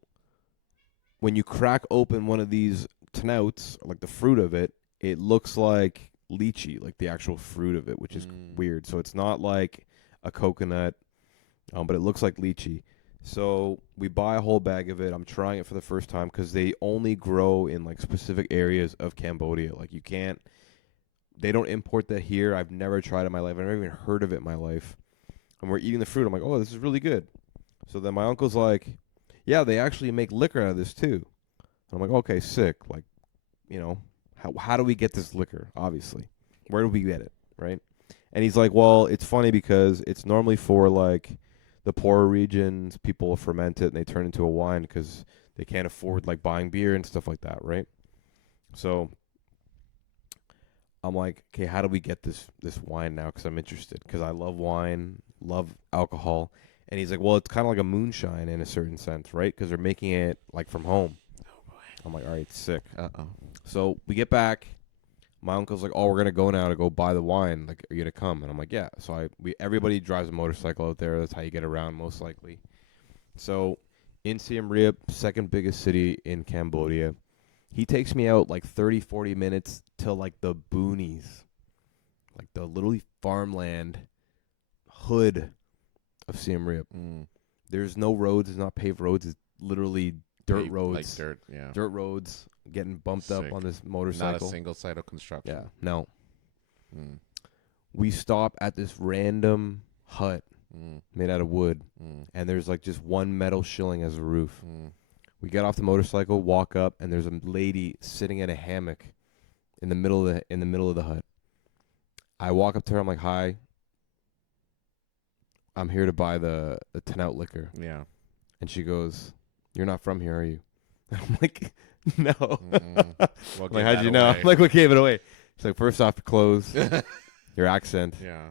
when you crack open one of these tanouts, like the fruit of it, it looks like lychee, like the actual fruit of it, which is weird. So it's not like a coconut, but it looks like lychee. So we buy a whole bag of it. I'm trying it for the first time because they only grow in like specific areas of Cambodia. Like they don't import that here. I've never tried it in my life. I've never even heard of it in my life. And we're eating the fruit. I'm like, oh, this is really good. So then my uncle's like, yeah, they actually make liquor out of this too. And I'm like, okay, sick. Like, how do we get this liquor? Obviously, where do we get it? Right? And he's like, well, it's funny because it's normally for like the poorer regions. People ferment it and they turn it into a wine because they can't afford like buying beer and stuff like that, right? So I'm like, okay, how do we get this wine now? Because I'm interested. Because I love wine, love alcohol. And he's like, well, it's kind of like a moonshine in a certain sense, right? Because they're making it like from home. Oh boy. I'm like, all right, sick. Uh-oh. So we get back. My uncle's like, oh, we're gonna go now to go buy the wine. Like, are you gonna come? And I'm like, yeah. So everybody drives a motorcycle out there. That's how you get around, most likely. So in Siem Reap, second biggest city in Cambodia, he takes me out like 30, 40 minutes to like the boonies, like the little farmland hood of Siem Reap. There's no roads. It's not paved roads. It's literally dirt roads. Like dirt, yeah. Dirt roads. Getting bumped up on this motorcycle. Not a single site of construction. Yeah, no. Mm. We stop at this random hut made out of wood, and there's like just one metal shilling as a roof. We get off the motorcycle, walk up, and there's a lady sitting in a hammock in the middle of the hut. I walk up to her. I'm like, "Hi, I'm here to buy the Tanout liquor." Yeah. And she goes, "You're not from here, are you?" I'm like, "No." Well, like, how'd you know? I'm like, what gave it away? She's like, first off, your clothes, your accent, yeah,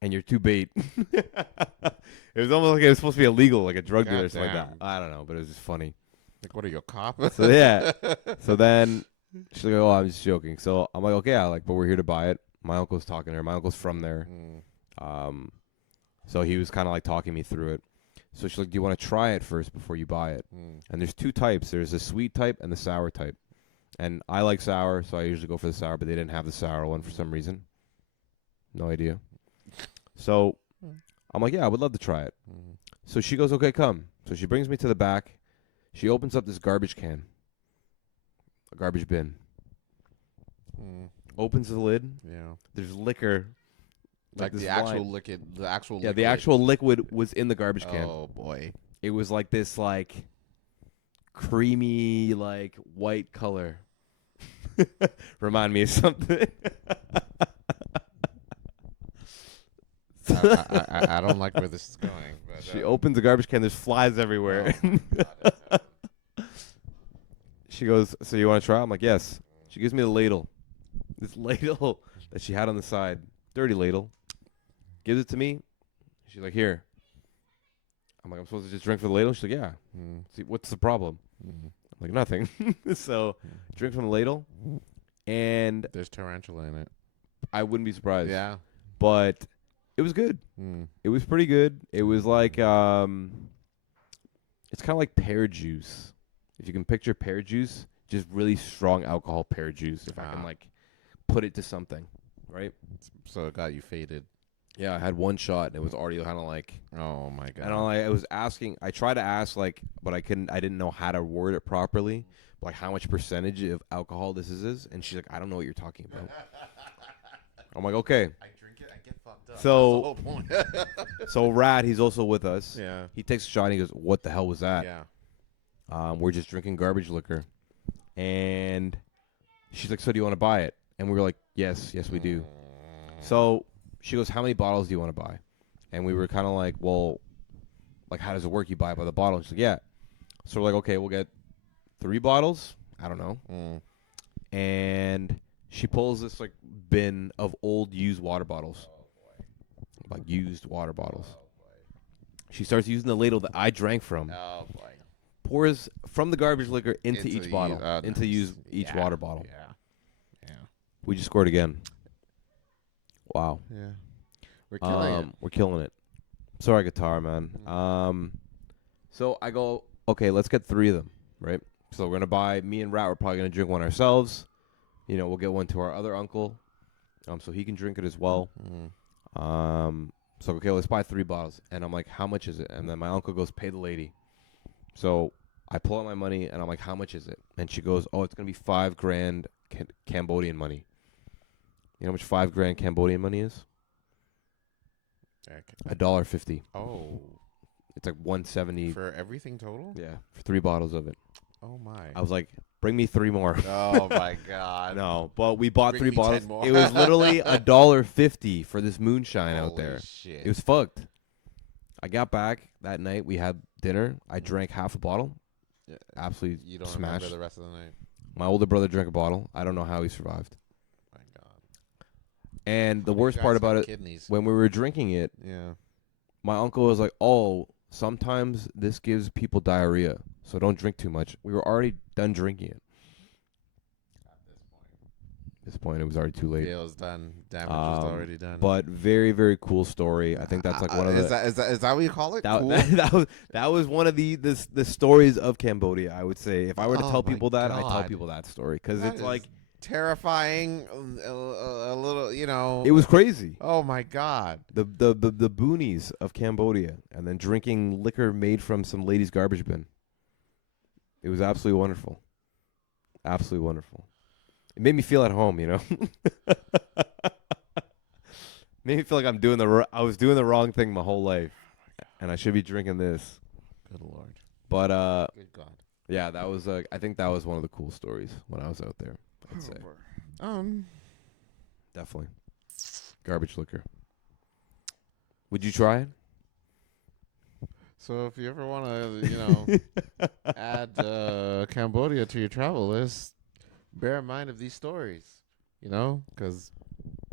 and you're too bait. It was almost like it was supposed to be illegal, like a drug dealer or something like that. I don't know, but it was just funny. Like, what are you, a cop? So yeah. So then she's like, "Oh, I'm just joking." So I'm like, "Okay, but we're here to buy it." My uncle's talking to her. My uncle's from there. So he was kind of like talking me through it. So she's like, "Do you want to try it first before you buy it?" And there's two types. There's the sweet type and the sour type. And I like sour, so I usually go for the sour, but they didn't have the sour one for some reason. No idea. So I'm like, "Yeah, I would love to try it." So she goes, "Okay, come." So she brings me to the back. She opens up this garbage can, a garbage bin. Opens the lid. Yeah. There's liquor. Like the actual liquid. The actual liquid. Yeah, the actual liquid was in the garbage can. Oh, boy. It was like this, like, creamy, like, white color. Remind me of something. I don't like where this is going. But, she opens the garbage can. There's flies everywhere. She goes, "So you want to try?" I'm like, "Yes." She gives me the ladle. This ladle that she had on the side. Dirty ladle. Gives it to me. She's like, "Here." I'm like, "I'm supposed to just drink from the ladle?" She's like, "Yeah." See, what's the problem? I'm like, "Nothing." So drink from the ladle. And there's tarantula in it. I wouldn't be surprised. Yeah. But it was good. It was pretty good. It was like, it's kind of like pear juice. If you can picture pear juice, just really strong alcohol pear juice. If I can like put it to something, right? So it got you faded. Yeah, I had one shot and it was already kind of like, oh my god. And I was asking, I tried to ask like, but I didn't know how to word it properly. Like how much percentage of alcohol this is, and she's like, "I don't know what you're talking about." I'm like, "Okay." I drink it, I get fucked up. So, that's the whole point. So Rad, he's also with us. Yeah. He takes a shot and he goes, "What the hell was that?" Yeah. We're just drinking garbage liquor. And she's like, "So do you want to buy it?" And we were like, yes, we do. So she goes, "How many bottles do you want to buy?" And we were kind of like, "Well, like, how does it work? You buy it by the bottle?" And she's like, "Yeah." So we're like, "Okay, we'll get 3 bottles." I don't know. And she pulls this like bin of old used water bottles. Like used water bottles. She starts using the ladle that I drank from. Oh boy. Pours from the garbage liquor into each bottle. Into nice. each water bottle. Yeah. We just scored again. Wow. Yeah. We're killing it. We're killing it. Sorry, guitar, man. So I go, "Okay, let's get 3 of them, right?" So we're gonna buy. Me and Rat, we're probably gonna drink one ourselves. You know, we'll get one to our other uncle, so he can drink it as well. So okay, let's buy 3 bottles. And I'm like, "How much is it?" And then my uncle goes, "Pay the lady." So I pull out my money and I'm like, "How much is it?" And she goes, "Oh, it's gonna be $5,000 Cambodian money." You know how much $5,000 Cambodian money is? $1.50. Oh. It's like $170 for everything total. Yeah, for 3 bottles of it. Oh my. I was like, Bring me 3 more. Oh my God. No, but we bought Bring 3 me 10 bottles. more. It was literally $1.50 for this moonshine out Holy there. shit. It was fucked. I got back that night. We had dinner. I Mhm. drank half a bottle. Yeah. Absolutely You don't smashed. remember the rest of the night. My older brother drank a bottle. I don't know how he survived. My God. And the How many worst part guys about have it, Kidneys. when we were drinking it, Yeah. my uncle was like, "Oh, sometimes this gives people diarrhea, so don't drink too much." We were already done drinking it. At this point, it was already too late. Yeah, it was done. Damage was already done. But very, very cool story. I think that's like one of the is that what you call it? Cool? that was one of the stories of Cambodia. I would say if I were to Oh tell my people that, I tell God. people that story because That it's is like terrifying. A little, you know. it was crazy. Oh my God. The boonies of Cambodia, and then drinking liquor made from some lady's garbage bin. It was absolutely wonderful. Absolutely wonderful. It made me feel at home, you know. Made me feel like I was doing the wrong thing my whole life, and I should be drinking this. Good Lord. But Good God. yeah, that was I think that was one of the cool stories when I was out there. I'd say definitely garbage liquor. Would you try it? So if you ever want to, add Cambodia to your travel list, bear in mind of these stories, because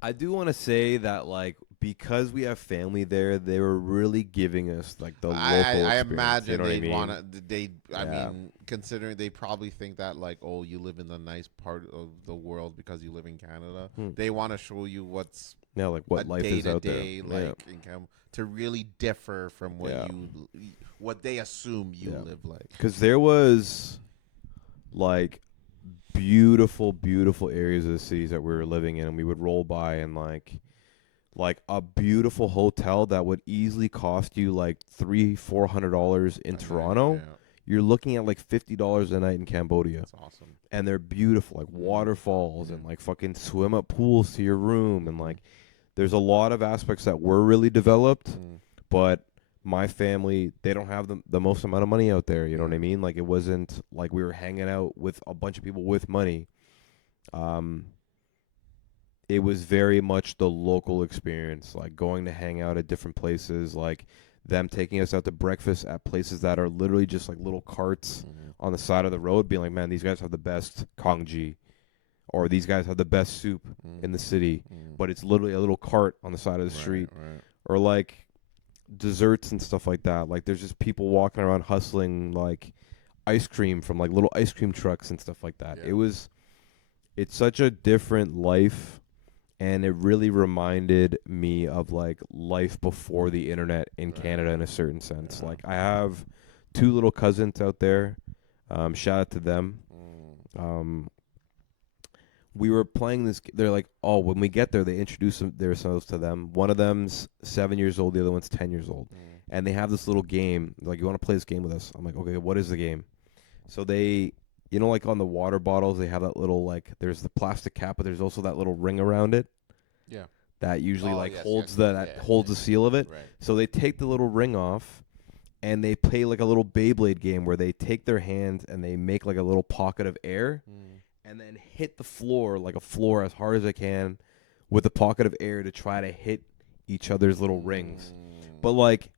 I do want to say that, like, because we have family there, they were really giving us like the local I experience. imagine You know what I they'd mean? want to. I Yeah. mean, considering they probably think that like, oh, you live in the nice part of the world because you live in Canada. They want to show you what's Yeah, like what a life is out there. day-to-day, like in to really differ from what what they assume you live like. Because there was like beautiful, beautiful areas of the cities that we were living in, and we would roll by and like a beautiful hotel that would easily cost you like $300-400 in Toronto. Yeah, You're looking at like $50 a night in Cambodia. that's awesome. And they're beautiful, like waterfalls and like fucking swim up pools to your room, and like there's a lot of aspects that were really developed, but my family, they don't have the most amount of money out there. You know what I mean? Like, it wasn't like we were hanging out with a bunch of people with money. It was very much the local experience, like going to hang out at different places, like them taking us out to breakfast at places that are literally just like little carts on the side of the road, being like, man, these guys have the best congee, or these guys have the best soup in the city, but it's literally a little cart on the side of the street. Or like desserts and stuff like that. Like, there's just people walking around hustling like ice cream from like little ice cream trucks and stuff like that. It's such a different life, and it really reminded me of like life before the internet in Canada in a certain sense. Like, I have 2 little cousins out there. Shout out to them. We were playing this. They're like, oh, when we get there, they introduce themselves to them. One of them's 7 years old. The other one's 10 years old. And they have this little game. Like, you want to play this game with us? I'm like, okay, what is the game? So they, like on the water bottles, they have that little, like, there's the plastic cap, but there's also that little ring around it. Yeah. That usually holds the seal of it. Right. So they take the little ring off, and they play like a little Beyblade game where they take their hands and they make like a little pocket of air. And then hit the floor, like a floor, as hard as I can with a pocket of air to try to hit each other's little rings. But, like,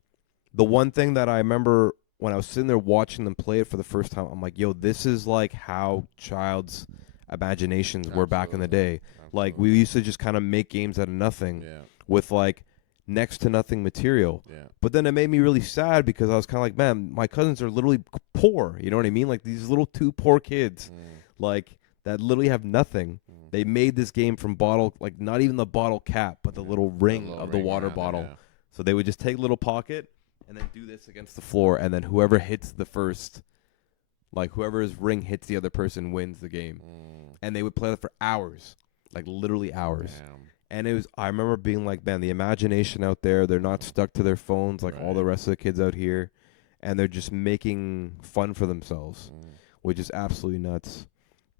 the one thing that I remember when I was sitting there watching them play it for the first time, I'm like, yo, this is, like, how child's imaginations were back in the day. Like, we used to just kind of make games out of nothing with, like, next to nothing material. But then it made me really sad because I was kind of like, man, my cousins are literally poor. You know what I mean? Like, these little 2 poor kids, like, that literally have nothing. They made this game from bottle, like not even the bottle cap, but the little ring of the water bottle. So they would just take a little pocket and then do this against the floor, and then whoever hits the first, like whoever's ring hits the other person wins the game. And they would play that for hours, like literally hours. And it was, I remember being like, man, the imagination out there, they're not stuck to their phones like all the rest of the kids out here, and they're just making fun for themselves, which is absolutely nuts.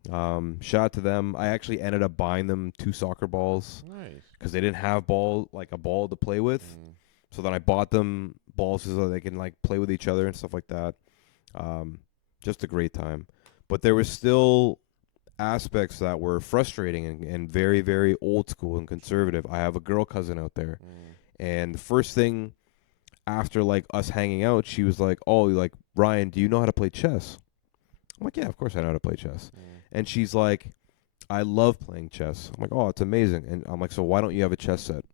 Shout out to them. I actually ended up buying them 2 soccer balls. Nice. Because they didn't have a ball to play with. So then I bought them balls so they can like play with each other and stuff like that. Just a great time. but there was still aspects that were frustrating and very, very old school and conservative. I have a girl cousin out there, and the first thing after like us hanging out, she was like, "Oh, like Ryan, do you know how to play chess?" I'm like, "Yeah, of course I know how to play chess." And she's like, "I love playing chess." I'm like, "Oh, it's amazing." And I'm like, "So why don't you have a chess set?"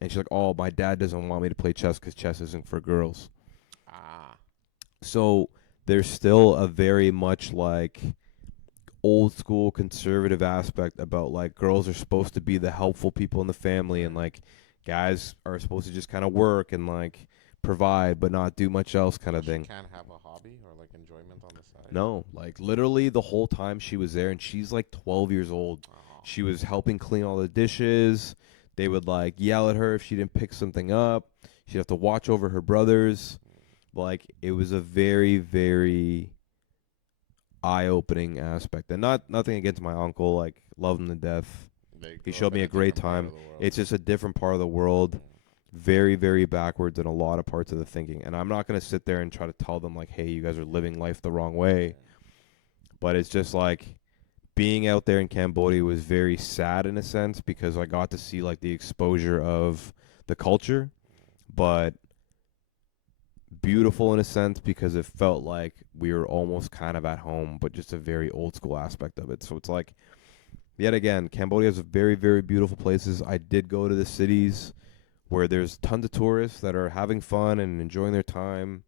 And she's like, "Oh, my dad doesn't want me to play chess because chess isn't for girls." Ah. So there's still a very much like old school conservative aspect about like girls are supposed to be the helpful people in the family, and like guys are supposed to just kind of work and like provide but not do much else kind of She thing. can't have a hobby or like enjoyment on the side. No, like literally the whole time she was there, and she's like 12 years old. Oh. She was helping clean all the dishes. They would like yell at her if she didn't pick something up. She'd have to watch over her brothers. Like it was a very, very eye-opening aspect. And nothing against my uncle, like love him to death. They He grew up showed in me a a great different part time. of the world. It's just a different part of the world. Very, very backwards in a lot of parts of the thinking. And I'm not going to sit there and try to tell them like, hey, you guys are living life the wrong way. But it's just like being out there in Cambodia was very sad in a sense, because I got to see like the exposure of the culture, but beautiful in a sense because it felt like we were almost kind of at home, but just a very old school aspect of it. So it's like, yet again, Cambodia has very, very beautiful places. I did go to the cities where there's tons of tourists that are having fun and enjoying their time,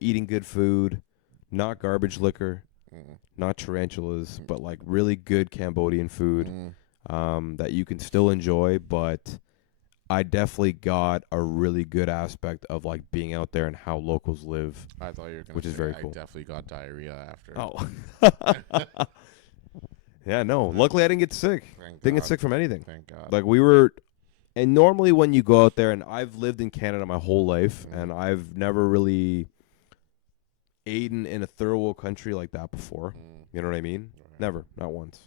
eating good food, not garbage liquor, not tarantulas, but like really good Cambodian food that you can still enjoy. But I definitely got a really good aspect of like being out there and how locals live. I thought you were gonna which say is very cool. I definitely got diarrhea after. Oh. Yeah, no. Luckily, I didn't get sick. Didn't get sick from anything. Thank God. Like we were, and normally when you go out there, and I've lived in Canada my whole life, and I've never really eaten in a third world country like that before. You know what I mean? Right. Never, not once.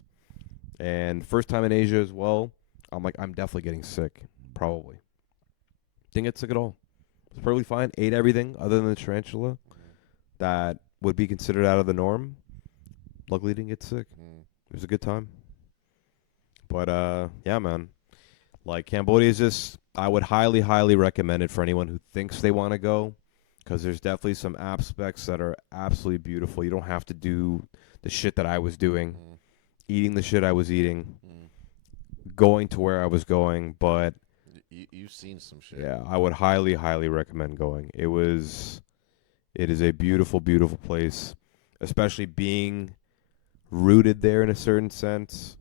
And first time in Asia as well. I'm like, I'm definitely getting sick. Probably. Didn't get sick at all. Was perfectly fine. Ate everything other than the tarantula that would be considered out of the norm. Luckily, didn't get sick. It was a good time. But yeah, man. Like Cambodia is just, I would highly, highly recommend it for anyone who thinks they want to go, because there's definitely some aspects that are absolutely beautiful. You don't have to do the shit that I was doing, eating the shit I was eating, going to where I was going, but you've seen some shit. yeah, I would highly, highly recommend going. It is a beautiful, beautiful place, especially being rooted there in a certain sense.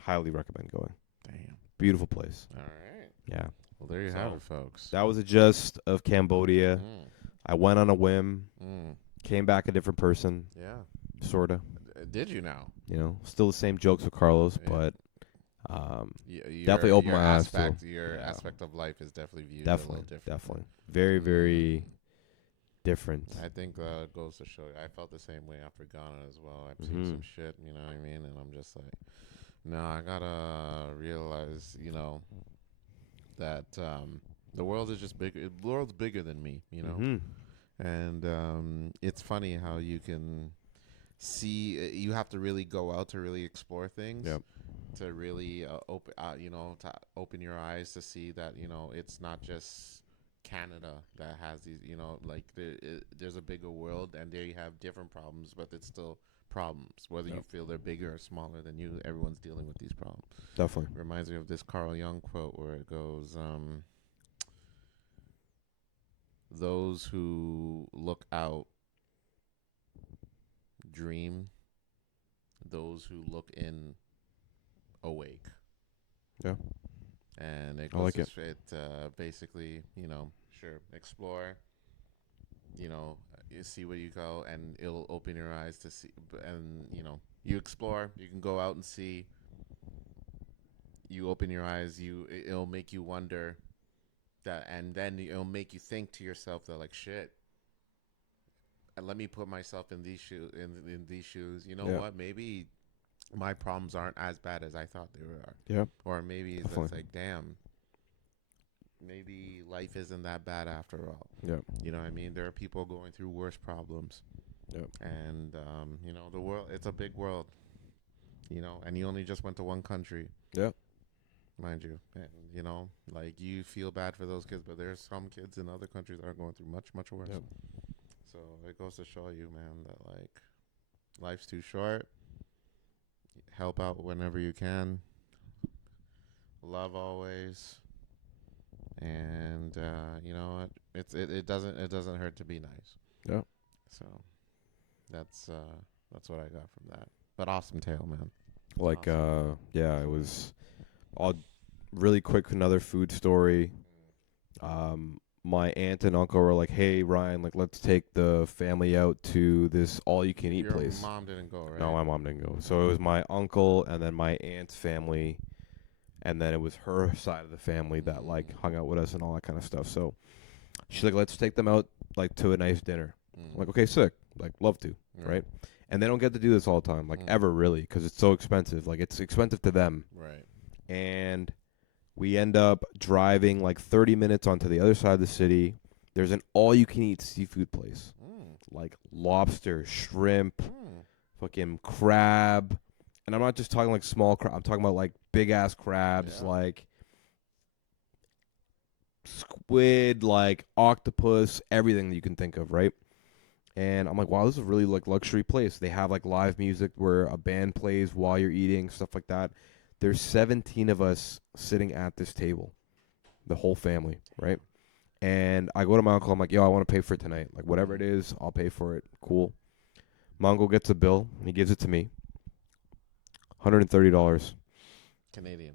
Highly recommend going. Damn. Beautiful place. All right. Yeah. Well, there you have it, folks. That was a gist of Cambodia. I went on a whim. Came back a different person. Yeah. Sorta. Did you now? Still the same jokes with Carlos, but definitely opened my eyes to your aspect of life is definitely viewed definitely, a little different. definitely. Very, very different. I think goes to show you. I felt the same way after Ghana as well. I've seen some shit, you know what I mean? And I'm just like, no, I gotta realize, that the world is just bigger. The world's bigger than me, you know? And it's funny how you can see, you have to really go out to really explore things. Yep. To really open, to open your eyes to see that, it's not just Canada that has these, like there's a bigger world, and there you have different problems, but it's still problems. Whether you feel they're bigger or smaller than you, everyone's dealing with these problems. Definitely. Reminds me of this Carl Jung quote where it goes, those who look out dream, those who look in awake. Yeah. And it I goes like it. Basically, sure, explore, you see where you go, and it'll open your eyes to see. And, you explore, you can go out and see. You open your eyes, it'll make you wonder that, and then it'll make you think to yourself that, like, shit, and let me put myself in these shoes. In these shoes, what? Maybe my problems aren't as bad as I thought they were. Yeah. Or maybe it's like, damn, maybe life isn't that bad after all. Yeah. You know what I mean? There are people going through worse problems. Yep. And, it's a big world, you know, and you only just went to one country. Yeah. Mind you, and you know, like you feel bad for those kids, but there's some kids in other countries that are going through much, much worse. Yep. So it goes to show you, man, that like life's too short. Help out whenever you can. Love always, and you know what? It doesn't hurt to be nice. Yeah. So that's what I got from that. But awesome tale, man. Like, Awesome. yeah, it was all really quick. Another food story. My aunt and uncle were like, "Hey, Ryan, like, let's take the family out to this all-you-can-eat Your place." mom didn't go, right? No, my mom didn't go. So it was my uncle and then my aunt's family, and then it was her side of the family that like hung out with us and all that kind of stuff. So she's like, "Let's take them out like to a nice dinner." I'm like, okay, sick. Like, love to, right? And they don't get to do this all the time, like ever really, because it's so expensive. Like, it's expensive to them. Right. And we end up driving like 30 minutes onto the other side of the city. There's an all-you-can-eat seafood place, like lobster, shrimp, fucking crab. And I'm not just talking like small crab. I'm talking about like big-ass crabs, like squid, like octopus, everything that you can think of, right? And I'm like, wow, this is a really like luxury place. They have like live music where a band plays while you're eating, stuff like that. There's 17 of us sitting at this table, the whole family, right? And I go to my uncle. I'm like, yo, I want to pay for it tonight. Like, whatever it is, I'll pay for it. Cool. My uncle gets a bill. He gives it to me. $130. Canadian.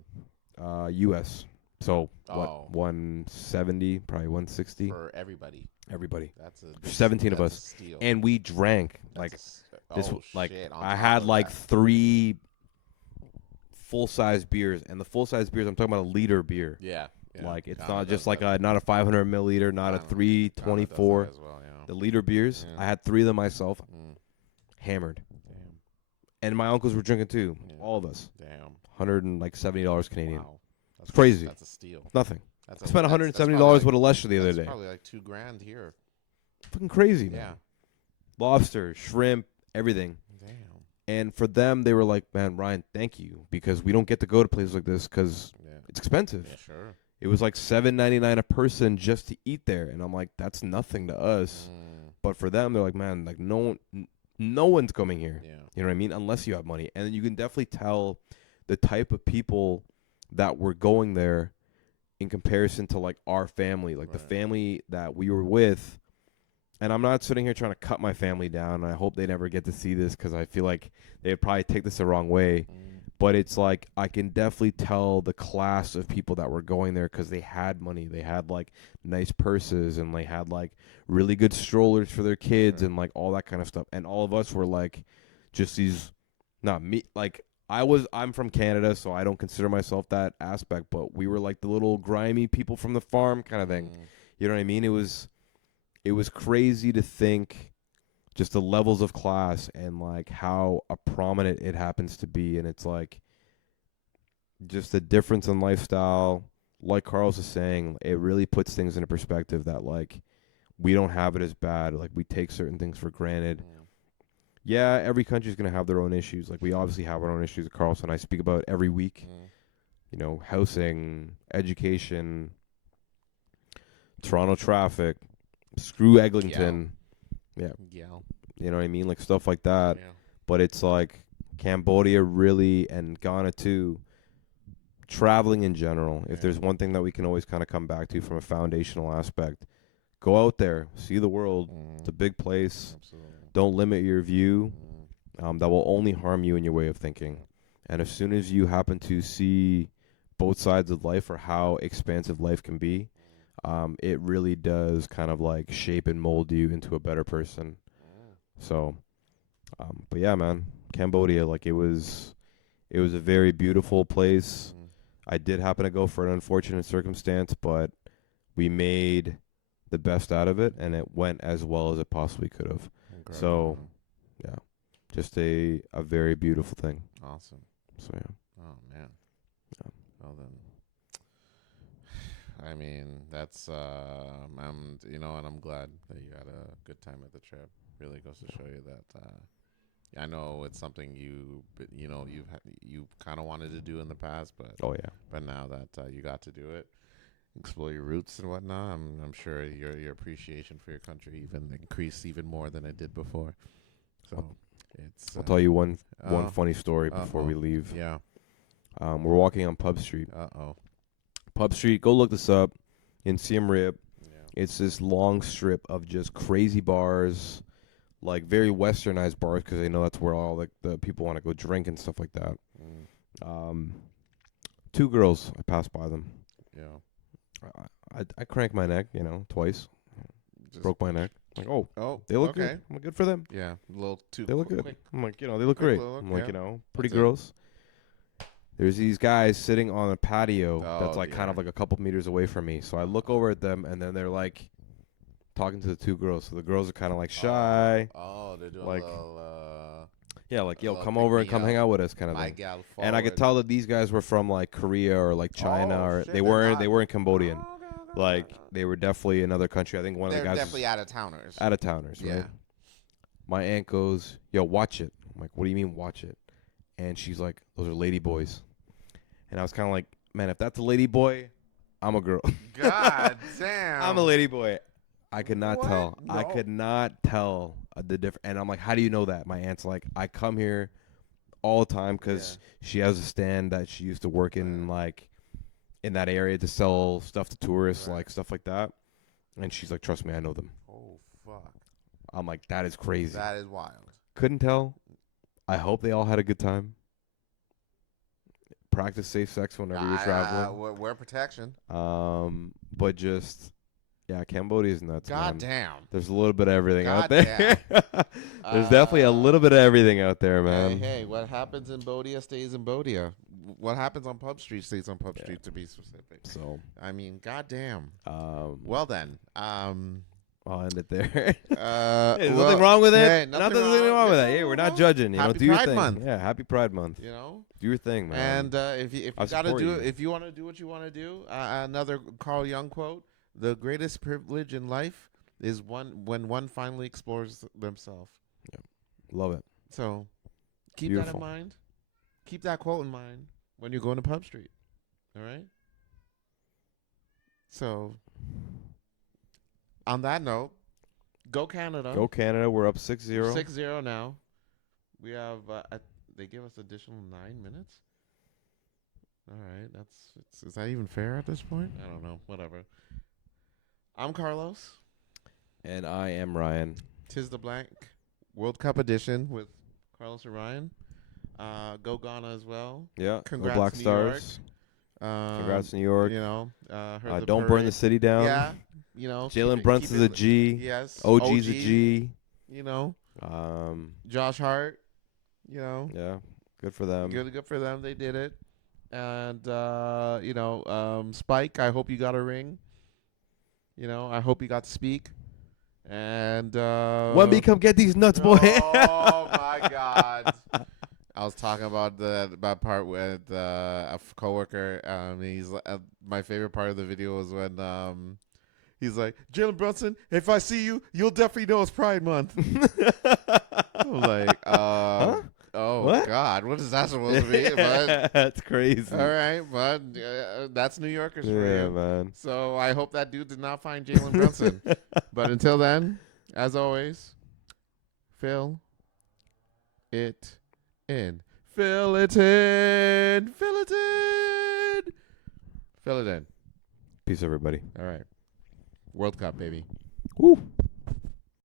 U.S. So, what, 170, probably 160? For everybody. Everybody. That's 17 of us. Steal. And we drank. That's like, this, like, shit, I had like 3 full-size beers. And the full-size beers, I'm talking about a liter beer. Yeah. Like, it's not just like not a 500 milliliter, not a 324. Well, The liter beers, I had 3 of them myself. Hammered. Damn. And my uncles were drinking too. Yeah. All of us. Damn. $170 Canadian. Wow. It's crazy. That's a steal. Nothing. I spent $170 with a Lesher the other day. Probably like $2,000 here. Fucking crazy, man. Yeah. Lobster, shrimp, everything. Damn. And for them, they were like, man, Ryan, thank you. Because we don't get to go to places like this because it's expensive. Yeah, sure. It was like $7.99 a person just to eat there. And I'm like, that's nothing to us. But for them, they're like, man, like no one's coming here. Yeah. You know what I mean? Unless you have money. And then you can definitely tell the type of people that were going there in comparison to like our family, like the family that we were with. And I'm not sitting here trying to cut my family down. I hope they never get to see this because I feel like they would probably take this the wrong way. But it's like I can definitely tell the class of people that were going there because they had money. They had like nice purses and they had like really good strollers for their kids and like all that kind of stuff. And all of us were like just these, not me, like I'm from Canada, so I don't consider myself that aspect. But we were like the little grimy people from the farm kind of thing. You know what I mean? It was crazy to think just the levels of class and like how a prominent it happens to be. And it's like just the difference in lifestyle. Like Carlos is saying, it really puts things into perspective that like we don't have it as bad. Like we take certain things for granted. Yeah, every country's going to have their own issues. Like we obviously have our own issues that Carlos and I speak about every week. You know, housing, education, Toronto traffic, screw Eglinton. Yeah. You know what I mean? Like stuff like that. Yeah. But it's like Cambodia really and Ghana too. Traveling in general. If there's one thing that we can always kind of come back to from a foundational aspect, go out there, see the world. It's a big place. Absolutely. Don't limit your view. That will only harm you in your way of thinking. And as soon as you happen to see both sides of life or how expansive life can be, it really does kind of like shape and mold you into a better person. So, but yeah, man, Cambodia, like it was a very beautiful place. I did happen to go for an unfortunate circumstance, but we made the best out of it, and it went as well as it possibly could have. So, yeah, just a very beautiful thing. Awesome. So yeah. Oh man. Yeah. Well then, I mean that's and I'm glad that you had a good time at the trip. Really goes to show you that I know it's something you kind of wanted to do in the past, Oh yeah. but now that you got to do it, explore your roots and whatnot, I'm sure your appreciation for your country even increased even more than it did before. So it's. I'll tell you one funny story before we leave. Yeah. We're walking on Pub Street. Uh-oh. Pub Street, go look this up in Siem Reap. Yeah. It's this long strip of just crazy bars, like very westernized bars, because they know that's where all the people want to go drink and stuff like that. Two girls, I passed by them. Yeah. I cranked my neck, twice. Broke my neck. Like, they look good. I'm like, good for them. Yeah, a little too. They look good. Quick. I'm like, they look great. Look, I'm like, yeah. pretty That's girls. There's these guys sitting on a patio that's like kind of dear. like a couple meters away from me. So I look over at them, and then they're like talking to the two girls. So the girls are kind of like shy. They're doing like, a little. Yeah, like, yo, little come pick over me and come up. hang out with us, kind of My thing. gal And I could forward. tell that these guys were from like Korea or like China, Oh, or shit, they they're weren't Cambodian. Okay. Like, they were definitely another country. I think one of They're the guys definitely out of towners. out of towners, right? Yeah. My aunt goes, yo, watch it. I'm like, what do you mean watch it? And she's like, those are lady boys. And I was kind of like, man, if that's a lady boy, I'm a girl. God damn. I'm a lady boy. I could not What? tell. No. I could not tell the difference. And I'm like, how do you know that? My aunt's like, I come here all the time because she has a stand that she used to work in, like, in that area to sell stuff to tourists, like stuff like that. And she's like, trust me, I know them. Oh, fuck. I'm like, that is crazy. That is wild. Couldn't tell. I hope they all had a good time. Practice safe sex whenever you're traveling. Wear protection. But just, Cambodia's nuts, God man. damn. There's a little bit of everything out God there. There's definitely a little bit of everything out there, man. Hey, what happens in Bodia stays in Bodia. What happens on Pub Street stays on Pub Street, to be specific. So, I mean, goddamn. Well then, I'll end it there. Hey, there's well, nothing wrong with it. hey, Nothing wrong with that. Hey, we're not judging. Happy Do your Pride thing. Month. Yeah, happy Pride Month. Do your thing, man. And if you I gotta support do you. it, if you want to do what you want to do, another Carl Jung quote: "The greatest privilege in life is when one finally explores themselves." Love it. So keep Beautiful. that in mind. Keep that quote in mind when you're going to Pub Street. All right. So on that note, go Canada. Go Canada. We're up 6-0. 6-0 now. We have. They give us additional 9 minutes. All right. Is that even fair at this point? I don't know. Whatever. I'm Carlos. And I am Ryan. Tis the Blank World Cup edition with Carlos and Ryan. Go Ghana as well. Yeah. Congrats, go Black New Stars. Congrats, New York. Don't burn the city down. Yeah. Jalen Brunson's a G. Yes. OG's a G. Josh Hart. Yeah. Good for them. Good for them. They did it. And Spike, I hope you got a ring. I hope you got to speak. And Wemby, come get these nuts, boy. Oh my God! I was talking about that part with a coworker. He's my favorite part of the video was when he's like, Jalen Brunson, if I see you, you'll definitely know it's Pride Month. I'm like, oh what? God, what is that supposed to be? But, that's crazy. All right, but that's New Yorkers for Yeah, you. man. So I hope that dude did not find Jalen Brunson. But until then, as always, fill it in. Fill it in. Fill it in. Fill it in. Peace, everybody. All right. World Cup, baby. Woo.